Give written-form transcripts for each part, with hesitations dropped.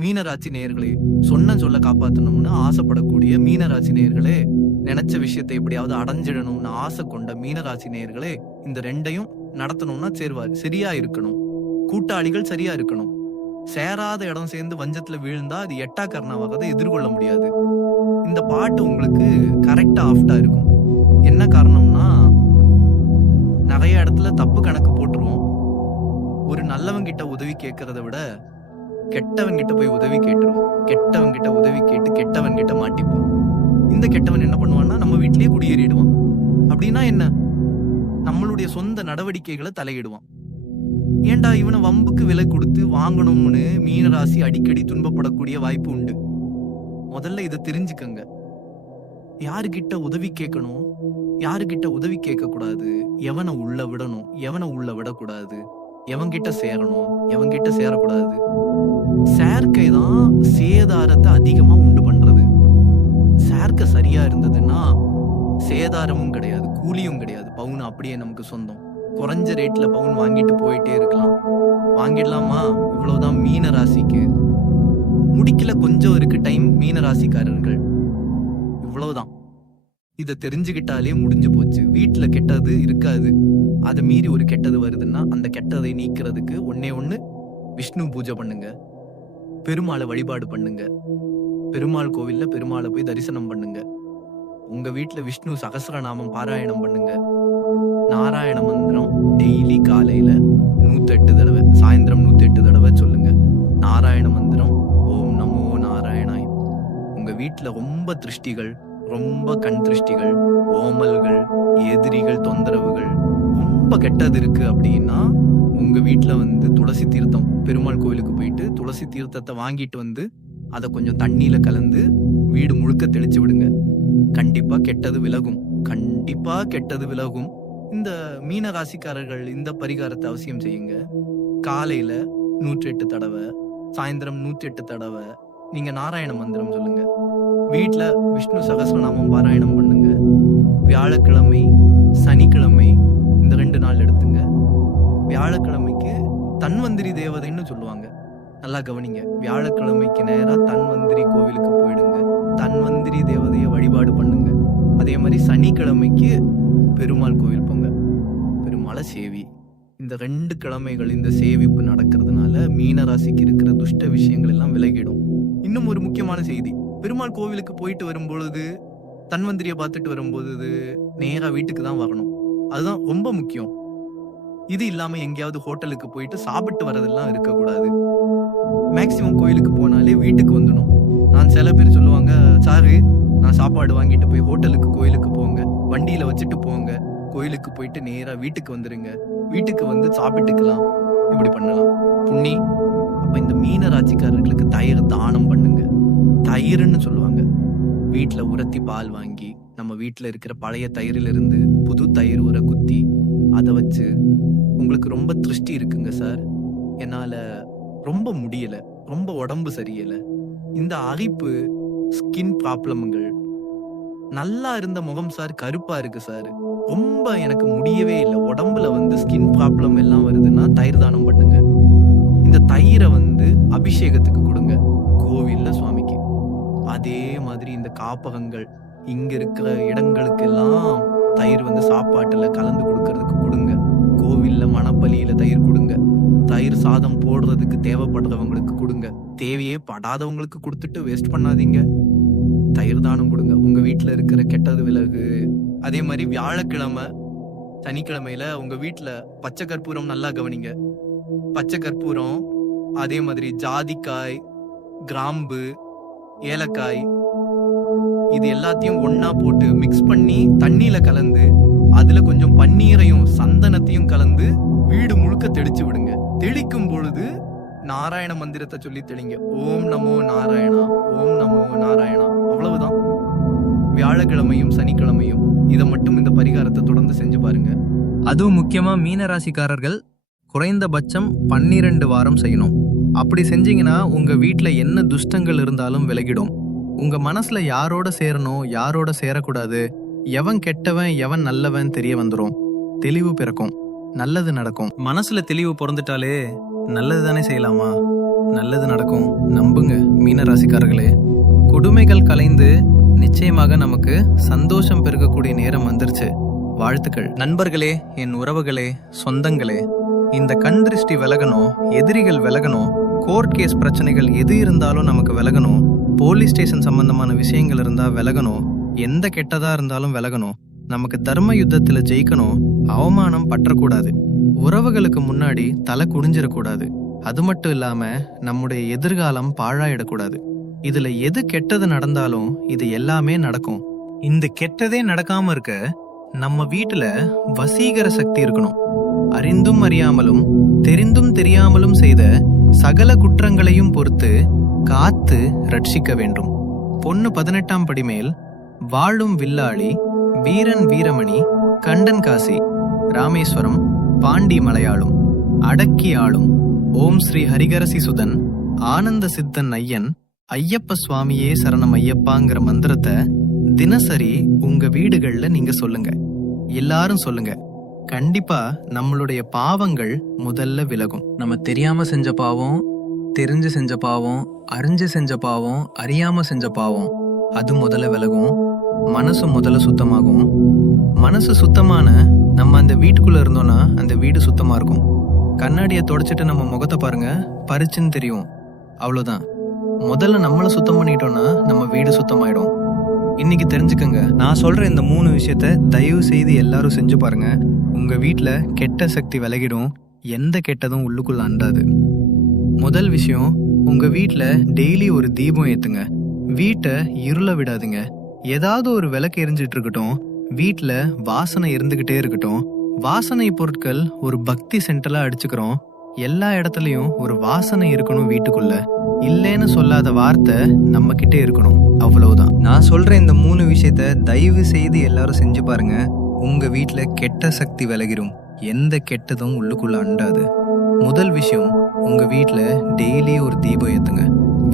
மீனராசி நேயர்களே, சொன்ன சொல்ல காப்பாற்றணும்னு ஆசைப்படக்கூடிய மீனராசி நேயர்களே, நினைச்ச விஷயத்தை எப்படியாவது அடைஞ்சிடணும்னு ஆசை கொண்ட மீனராசி நேயர்களே, இந்த ரெண்டையும் நடத்தணும்னா சரியா இருக்கணும். கூட்டாளிகள் சரியா இருக்கணும். சேராத இடம் சேர்ந்து வஞ்சத்துல வீழ்ந்தா அது எட்டா கர்ணாவாக எதிர்கொள்ள முடியாது. இந்த பாட்டு உங்களுக்கு கரெக்டா ஆஃப்டா இருக்கும். என்ன காரணம்னா, நிறைய இடத்துல தப்பு கணக்கு போட்டுருவோம். ஒரு நல்லவங்கிட்ட உதவி கேட்கறத விட கெட்டவன் கிட்ட போய் உதவி கேட்டுருவோம். கெட்டவன் கிட்ட உதவி கேட்டு கெட்டவன் கிட்ட மாட்டிப்போம். இந்த கெட்டவன் என்ன பண்ணுவான்னா, நம்ம வீட்லயே குடியேறிடுவான். அப்படின்னா என்ன, நம்மளுடைய சொந்த நடவடிக்கைகளை தலையிடுவான். ஏண்டா இவனை வம்புக்கு விலை கொடுத்து வாங்கணும்னு மீனராசி அடிக்கடி துன்பப்படக்கூடிய வாய்ப்பு உண்டு. முதல்ல இதை தெரிஞ்சுக்கங்க. யாருகிட்ட உதவி கேட்கணும், யாருகிட்ட உதவி கேட்க கூடாது, எவனை உள்ள விடணும், எவனை உள்ள விடக்கூடாது, எவன்கிட்ட சேரணும், எவன்கிட்ட சேரக்கூடாது. சேர்க்கை தான் சேதாரத்தை அதிகமா உண்டு பண்றது. சேர்க்கை சரியா இருந்ததுன்னா சேதாரமும் கிடையாது, கூலியும் கிடையாது. பவுன் அப்படியே நமக்கு சொந்தம். குறைஞ்ச ரேட்ல பவுன் வாங்கிட்டு போயிட்டே இருக்கலாம். வாங்கிடலாமா? இவ்வளவுதான் மீன ராசிக்கு. முடிக்கல, கொஞ்சம் இருக்கு டைம் மீனராசிக்காரர்கள். இவ்வளவுதான். இதை தெரிஞ்சுக்கிட்டாலே முடிஞ்சு போச்சு. வீட்டுல கெட்டது இருக்காது. அதை மீறி ஒரு கெட்டது வருதுன்னா அந்த கெட்டதை நீக்கிறதுக்கு ஒண்ணு விஷ்ணு பூஜை பண்ணுங்க, பெருமாளை வழிபாடு பண்ணுங்க, பெருமாள் கோவில்ல பெருமாளை போய் தரிசனம் பண்ணுங்க, உங்க வீட்டுல விஷ்ணு சகஸ்ரநாமம் பாராயணம் பண்ணுங்க, நாராயண மந்திரம் டெய்லி காலையில 108 தடவை, சாயந்தரம் 108 தடவை சொல்லுங்க. நாராயண மந்திரம் ஓம் நமோ நாராயணாய். உங்க வீட்டுல ரொம்ப திருஷ்டிகள், ரொம்ப கண் திருஷ்டிகள், ஓமல்கள், எதிரிகள், தொந்தரவுகள் ரொம்ப கெட்டது இருக்கு அப்படின்னா உங்க வீட்டுல துளசி தீர்த்தம், பெருமாள் கோயிலுக்கு போயிட்டு துளசி தீர்த்தத்தை வாங்கிட்டு அதை கொஞ்சம் தண்ணியில கலந்து வீடு முழுக்க தெளிச்சு விடுங்க. கண்டிப்பா கெட்டது விலகும். கண்டிப்பா கெட்டது விலகும். இந்த மீன ராசிக்காரர்கள் இந்த பரிகாரத்தை அவசியம் செய்யுங்க. காலையில 108 தடவை, சாயந்தரம் 108 தடவை நீங்க நாராயண மந்திரம் சொல்லுங்க. வீட்டுல விஷ்ணு சகஸ்ரநாமம் பாராயணம் பண்ணுங்க. வியாழக்கிழமை, சனிக்கிழமை இந்த 2 நாள் எடுத்துங்க. வியாழக்கிழமைக்கு தன்வந்திரி தேவதைன்னு சொல்லுவாங்க. நல்லா கவனிங்க. வியாழக்கிழமைக்கு நேரா தன்வந்திரி கோவிலுக்கு போயிடுங்க. தன்வந்திரி தேவதைய வழிபாடு பண்ணுங்க. அதே மாதிரி சனிக்கிழமைக்கு பெருமாள் கோவில் போங்க, பெருமாளை சேவி. இந்த 2 கிழமைகள் இந்த சேவிப்பு நடக்கிறதுனால மீனராசிக்கு இருக்கிற துஷ்ட விஷயங்கள் எல்லாம் விலகிடும். இன்னும் ஒரு முக்கியமான செய்தி, பெருமாள் கோவிலுக்கு போயிட்டு வரும்பொழுது, தன்வந்திரியை பார்த்துட்டு வரும்போது நேரா வீட்டுக்கு தான் வரணும். அதுதான் ரொம்ப முக்கியம். இது இல்லாம எங்கேயாவது ஹோட்டலுக்கு போயிட்டு சாப்பிட்டு வரதெல்லாம் இருக்கக்கூடாது. மேக்சிமம் கோயிலுக்கு போனாலே வீட்டுக்கு வந்துடும். நான் சில பேர் சொல்லுவாங்க, சாரு நான் சாப்பாடு வாங்கிட்டு போய் ஹோட்டலுக்கு கோயிலுக்கு போங்க, வண்டியில வச்சுட்டு போங்க, கோயிலுக்கு போயிட்டு நேரா வீட்டுக்கு வந்துருங்க, வீட்டுக்கு சாப்பிட்டுக்கலாம், இப்படி பண்ணலாம் புண்ணி. அப்ப இந்த மீன ராசிக்காரர்களுக்கு தயிர் தானம் பண்ணுங்க. தயிர்னு சொல்லுவாங்க. வீட்டுல உரத்தி பால் வாங்கி நம்ம வீட்டுல இருக்கிற பழைய தயிரில இருந்து புது தயிர் உரை குத்தி அதை வச்சு, உங்களுக்கு ரொம்ப திருஷ்டி இருக்குங்க சார், என்னால ரொம்ப முடியல, ரொம்ப உடம்பு சரியில்லை, இந்த அரிப்பு, ஸ்கின் ப்ராப்ளம்கள், நல்லா இருந்த முகம் சார் கருப்பா இருக்கு சார், ரொம்ப எனக்கு முடியவே இல்லை, உடம்புல ஸ்கின் ப்ராப்ளம் எல்லாம் வருதுன்னா தயிர் தானம் பண்ணுங்க. இந்த தயிரை அபிஷேகத்துக்கு கொடுங்க கோவில்ல சுவாமிக்கு. அதே மாதிரி இந்த காப்பகங்கள், இங்க இருக்கிற இடங்களுக்கு எல்லாம் தயிர் சாப்பாட்டுல கலந்து கொடுக்கறதுக்கு கொடுங்க. கோவில்ல மணப்பலியில தயிர் கொடுங்க. தயிர் சாதம் போடுறதுக்கு தேவைப்படுறவங்களுக்கு கொடுங்க. தேவையே படாதவங்களுக்கு கொடுத்துட்டு வேஸ்ட் பண்ணாதீங்க. தயிர் தானம் கொடுங்க. உங்க வீட்டுல இருக்கிற கெட்டது விலகு. அதே மாதிரி வியாழக்கிழமை, சனிக்கிழமையில உங்க வீட்டுல பச்சை கற்பூரம், நல்லா கவனிங்க, பச்சை கற்பூரம், அதே மாதிரி ஜாதிக்காய், கிராம்பு, ஏலக்காய், இது எல்லாத்தையும் ஒன்னா போட்டு மிக்ஸ் பண்ணி தண்ணியில கலந்து அதுல கொஞ்சம் பன்னீரையும் சந்தனத்தையும் கலந்து வீடு முழுக்க தெளிச்சு விடுங்க. தெளிக்கும் பொழுது நாராயண மந்திரத்தை சொல்லி தெளிங்க. ஓம் நமோ நாராயணா, ஓம் நமோ நாராயணா. அவ்வளவுதான். வியாழக்கிழமையும் சனிக்கிழமையும் இதை மட்டும் இந்த பரிகாரத்தை தொடர்ந்து செஞ்சு பாருங்க. அதுவும் முக்கியமா மீனராசிக்காரர்கள் குறைந்தபட்சம் 12 வாரம் செய்யணும். அப்படி செஞ்சீங்கன்னா உங்க வீட்டுல என்ன துஷ்டங்கள் இருந்தாலும் விலகிடும். உங்க மனசுல யாரோட சேரணும், யாரோட சேரக்கூடாது, எவன் கெட்டவன் எவன் நல்லவன் தெரிய வந்துடும். தெளிவு பிறக்கும், நல்லது நடக்கும். மனசுல தெளிவு பிறந்துட்டாலே நல்லது தானே செய்யலாமா? நல்லது நடக்கும், நம்புங்க மீனராசிக்காரர்களே. கொடுமைகள் கலைந்து நிச்சயமாக நமக்கு சந்தோஷம் பெருகக்கூடிய நேரம் வந்துருச்சு. வாழ்த்துக்கள். நண்பர்களே, என் உறவுகளே, சொந்தங்களே, இந்த கண் திருஷ்டி விலகணும், எதிரிகள் விலகணும், கோர்ட் கேஸ் பிரச்சனைகள் எது இருந்தாலும் நமக்கு விலகணும், போலீஸ் ஸ்டேஷன் சம்பந்தமான விஷயங்கள் இருந்தா விலகணும், எந்த கெட்டதா இருந்தாலும் விலகணும், நமக்கு தர்ம யுத்தத்துல ஜெயிக்கணும், அவமானம் பற்றக்கூடாது, உறவுகளுக்கு முன்னாடி தலை குடிஞ்சிடக்கூடாது, அது மட்டும் இல்லாம நம்முடைய எதிர்காலம் பாழாயிடக்கூடாது. இதுல எது கெட்டது நடந்தாலும் இது எல்லாமே நடக்கும். இந்த கெட்டதே நடக்காம இருக்க நம்ம வீட்டுல வசீகர சக்தி இருக்கணும். அறிந்தும் அறியாமலும் தெரிந்தும் தெரியாமலும் செய்த சகல குற்றங்களையும் பொறுத்து காத்து ரட்சிக்க வேண்டும். பொண்ணு 18ஆம் படி மேல் வாழும் வில்லாளி வீரன் வீரமணி கண்டன் காசி ராமேஸ்வரம் பாண்டி மலையாளும் அடக்கி ஆளும் ஓம் ஸ்ரீ ஹரிகரசி சுதன் ஆனந்த சித்தன் ஐயன் ஐயப்ப சுவாமியே சரணம் ஐயப்பாங்கிற மந்திரத்தை தினசரி உங்க வீடுகள்ல நீங்க சொல்லுங்க. எல்லாரும் சொல்லுங்க. கண்டிப்பா நம்மளுடைய பாவங்கள் முதல்ல விலகும். நம்ம தெரியாம செஞ்ச பாவம், தெரிஞ்சு செஞ்ச பாவம், அறிஞ்சு செஞ்ச பாவம், அறியாம செஞ்ச பாவம், அது முதல்ல விலகும். மனசு முதல்ல சுத்தமாகும். மனசு சுத்தமான நம்ம அந்த வீட்டுக்குள்ள இருந்தோம்னா அந்த வீடு சுத்தமா இருக்கும். கண்ணாடியை தொடச்சிட்டு நம்ம முகத்தை பாருங்க, பரிச்சுன்னு தெரியும். அவ்வளவுதான். முதல்ல நம்மள சுத்தம் பண்ணிட்டோம்னா நம்ம வீடு சுத்தமாயிடும். இன்னைக்கு தெரிஞ்சுக்கங்க, நான் சொல்ற இந்த 3 விஷயத்த தயவு செய்து எல்லாரும் செஞ்சு பாருங்க. உங்க வீட்டுல கெட்ட சக்தி விலகிடும், எந்த கெட்டதும் உள்ளுக்குள்ள அண்டாது. முதல் விஷயம், உங்க வீட்டுல டெய்லி ஒரு தீபம் ஏத்துங்க. வீட்டை இருள விடாதுங்க. ஏதாவது ஒரு விளக்கு எரிஞ்சிட்டு இருக்கட்டும், வீட்டுல வாசனை இருந்துகிட்டே இருக்கட்டும். வாசனை பொருட்கள் ஒரு பக்தி சென்டலா அடிச்சுக்கிறோம். எல்லா இடத்துலயும் ஒரு வாசனை இருக்கணும். வீட்டுக்குள்ள இல்லேன்னு சொல்லாத வார்த்தை நம்ம கிட்டே இருக்கணும். அவ்வளவுதான். நான் சொல்ற இந்த 3 விஷயத்த தயவு செய்து எல்லாரும் செஞ்சு பாருங்க. உங்க வீட்டுல கெட்ட சக்தி விலகிரும், எந்த கெட்டதும் உள்ளுக்குள்ள அண்டாது. முதல் விஷயம், உங்க வீட்டுல டெய்லி ஒரு தீபம் ஏத்துங்க.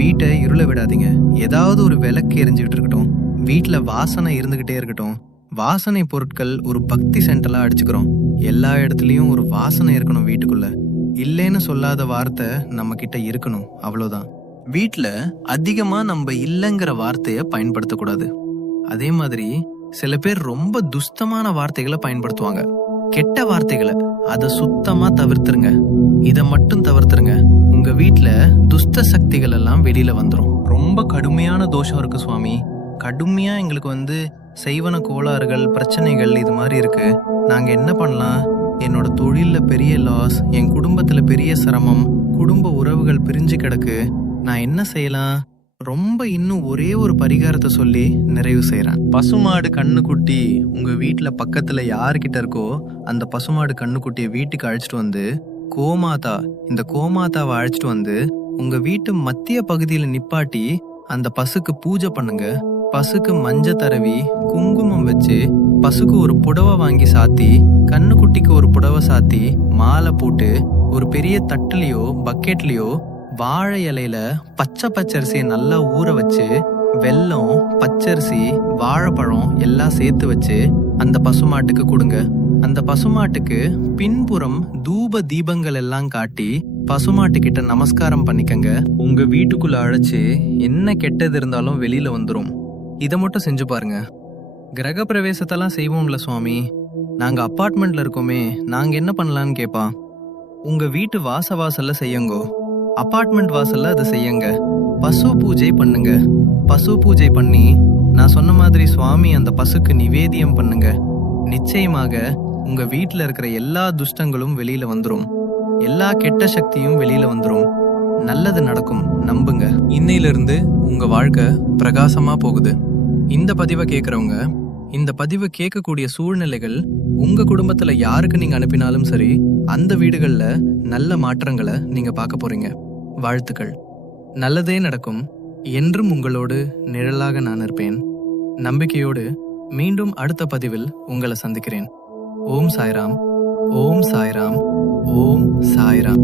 வீட்டை இருள விடாதீங்க. ஏதாவது ஒரு விளக்கு எரிஞ்சுக்கிட்டு இருக்கட்டும், வீட்டுல வாசனை இருந்துகிட்டே இருக்கட்டும். வாசனை பொருட்கள் ஒரு பக்தி சென்டலா அடிச்சுக்கிறோம். எல்லா இடத்துலயும் ஒரு வாசனை இருக்கணும். வீட்டுக்குள்ள இல்லேன்னு சொல்லாத வார்த்தை நம்ம கிட்ட இருக்கணும். அவ்வளவுதான். வீட்டுல அதிகமா நம்ம இல்லைங்கிற வார்த்தைய பயன்படுத்தக்கூடாது. அதே மாதிரி சில பேர் ரொம்ப துஷ்டமான வார்த்தைகளை பயன்படுத்துவாங்க. கெட்ட வார்த்தைகளை அதை சுத்தமா தவிர்த்துருங்க. இதை மட்டும் தவிர்த்துருங்க. உங்க வீட்டுல துஷ்ட சக்திகள் எல்லாம் வெளியில வந்துடும். ரொம்ப கடுமையான தோஷம் இருக்கு சுவாமி, கடுமையா எங்களுக்கு செய்வன கோளாறுகள் பிரச்சனைகள் இது மாதிரி இருக்கு, நாங்க என்ன பண்ணலாம்? என்னோட தொழில்ல பெரிய லாஸ், என் குடும்பத்துல பெரிய சிரமம், குடும்ப உறவுகள் பிரிஞ்சு கிடக்கு, நான் என்ன செய்யலாம்? ரொம்ப இன்னும் ஒரே ஒரு பரிகாரத்தை சொல்லி நிறைவு செய்யறேன். பசுமாடு கண்ணுக்குட்டி உங்க வீட்டுல பக்கத்துல யாருக்கிட்ட இருக்கோ அந்த பசுமாடு கண்ணுக்குட்டியை வீட்டுக்கு அழைச்சிட்டு வந்து கோமாதா, இந்த கோமாதாவை அழைச்சிட்டு வந்து உங்க வீட்டு மத்திய பகுதியில நிப்பாட்டி அந்த பசுக்கு பூஜை பண்ணுங்க. பசுக்கு மஞ்ச தடவி குங்குமம் வச்சு பசுக்கு ஒரு புடவை வாங்கி சாத்தி, கண்ணுக்குட்டிக்கு ஒரு புடவை சாத்தி, மாலை போட்டு ஒரு பெரிய தட்டுலயோ பக்கெட்லயோ வாழை இலையில பச்சை பச்சரிசியை நல்லா ஊற வச்சு வெல்லம், பச்சரிசி, வாழைப்பழம் எல்லாம் சேர்த்து வச்சு அந்த பசுமாட்டுக்கு கொடுங்க. அந்த பசுமாட்டுக்கு பின்புறம் தூப தீபங்கள் எல்லாம் காட்டி பசுமாட்டு கிட்ட நமஸ்காரம் பண்ணிக்கங்க. உங்க வீட்டுக்குள்ள அழைச்சு என்ன கெட்டது இருந்தாலும் வெளியில வந்துரும். இதை மட்டும் செஞ்சு பாருங்க. கிரக பிரவேசத்தெல்லாம் செய்வோம்ல சுவாமி, நாங்க அப்பார்ட்மெண்ட்ல இருக்கோமே, நாங்க என்ன பண்ணலான்னு கேப்பா. உங்க வீட்டு வாசல்ல செய்யுங்கோ, அப்பார்ட்மெண்ட் வாசல்ல அதை செய்யுங்க. பசு பூஜை பண்ணுங்க. பசு பூஜை பண்ணி நான் சொன்ன மாதிரி சுவாமி அந்த பசுக்கு நிவேதியம் பண்ணுங்க. நிச்சயமாக உங்க வீட்டுல இருக்கிற எல்லா துஷ்டங்களும் வெளியில வந்துரும், எல்லா கெட்ட சக்தியும் வெளியில வந்துரும். நல்லது நடக்கும், நம்புங்க. இன்னையிலிருந்து உங்க வாழ்க்கை பிரகாசமா போகுது. இந்த பதிவை கேட்கறவங்க, இந்த பதிவை கேட்கக்கூடிய சூழ்நிலைகள் உங்க குடும்பத்துல யாருக்கு நீங்க அனுப்பினாலும் சரி, அந்த வீடுகள்ல நல்ல மாற்றங்களை நீங்க பார்க்க போறீங்க. வாழ்த்துக்கள். நல்லதே நடக்கும். என்றும் உங்களோடு நிழலாக நான் இருப்பேன். நம்பிக்கையோடு மீண்டும் அடுத்த பதிவில் உங்களை சந்திக்கிறேன். ஓம் சாய்ராம், ஓம் சாய்ராம், ஓம் சாய்ராம்.